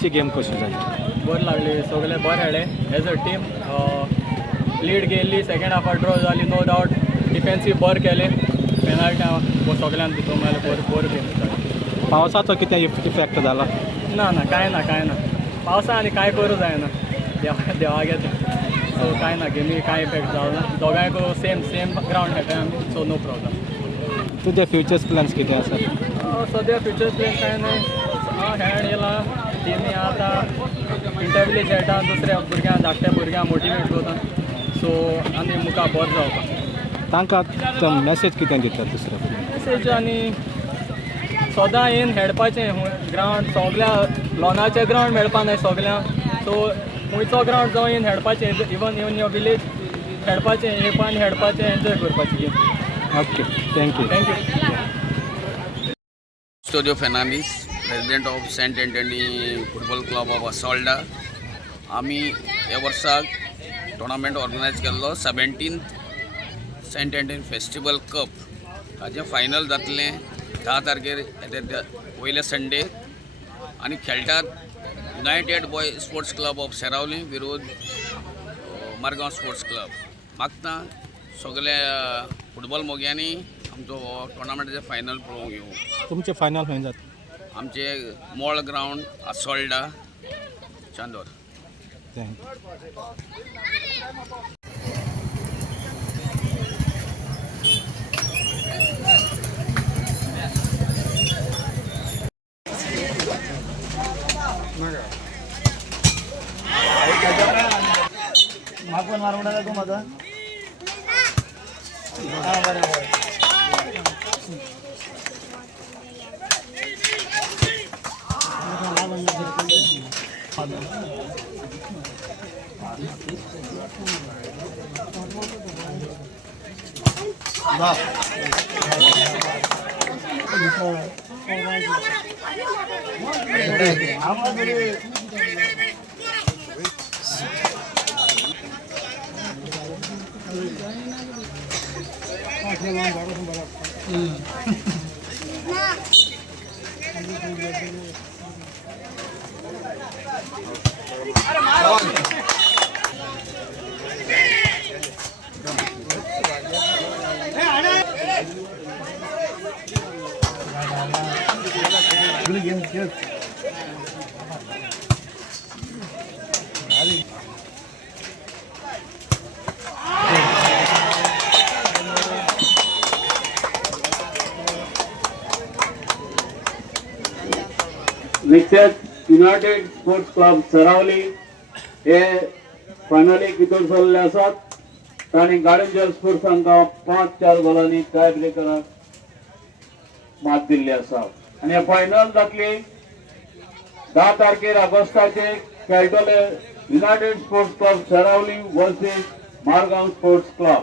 आजची गेम कशी झाली? बरी लागली, सगळे बरे खेळले एज अ टीम. लीड गेल्ली, सेकंड हाफाक ड्रॉ जाली, नो डावट. डिफेन्सीव बरें केले, पेनाल्टी सगळ्यांक भितर मेळ्ळे, बरो गेम जाली. पावसाचो कितें इफेक्ट जाला? ना कांय ना पावसा आनी कांय करूं जायना, देवाक येता. सो कांय ना, गेमी कांय इफेक्ट जालो ना. दोगांयक सेम ग्रावंड खेळटाय आमी, सो नो प्रॉब्लम. तुजे फ्युचर्स प्लॅन्स कितें आसात? सद्या फ्युचर प्लॅन कांय नाही. खेळ येयला टिमी आतां इंटरव्यूज खेळटा, दुसऱ्या भुरग्यांक धाकट्या भुरग्यांक मोटिवेट करता. सो आनी मुखार बरें जावपाक. तांकां मॅसेज कितें दितात दुसऱ्या? मॅसेज आनी सदां येवन खेळपाचें. ग्रावंड सगल्या लॉनाचें ग्रावंड मेळपा न्हय सगल्यांक. सो खंयचो ग्रावंड जावं येवन खेळपाचें, इवन युअर विलेज खेळपाचें, येवपान खेळपाचें, एन्जॉय करपाचें game. Okay, thank you. Custodio Fernandez, president of Saint Anthony Football Club of Asolda. आम्ही ह्या वर्साक टोर्नामेंट ऑर्गनायज केल्लो 17th Saint Antony festival cup. हाजें फायनल जातलें 10 तारखेर येता वयल्या संडे. आनी खेळटात United boy sports club of Seravali विरोध मारगांव स्पोर्ट्स क्लब. मागता सगळ्या फुटबॉल मोग्यांनी आमचो टोर्नामेंटाचे फायनल पळोवंक येवं. तुमचे फायनल खंय जाता? आमचे मोळ ग्रावंड आसोल्डा, चांदोर. थँक्यू. मागून मारून टाका तू माझा. निश्चित युनायटेड स्पोर्ट्स क्लब सरावली हे फायनली कितून सरले आसात. तांणी गाडींच्या स्पोर्ट्स हांकां 5-4 गोलांनी टाय ब्रेकराक मात दिल्ली आसा. आनी हे फायनल जातली 10 तारखेर ऑगस्टाचे खेळटले United sports club Saravali versus Margao sports club.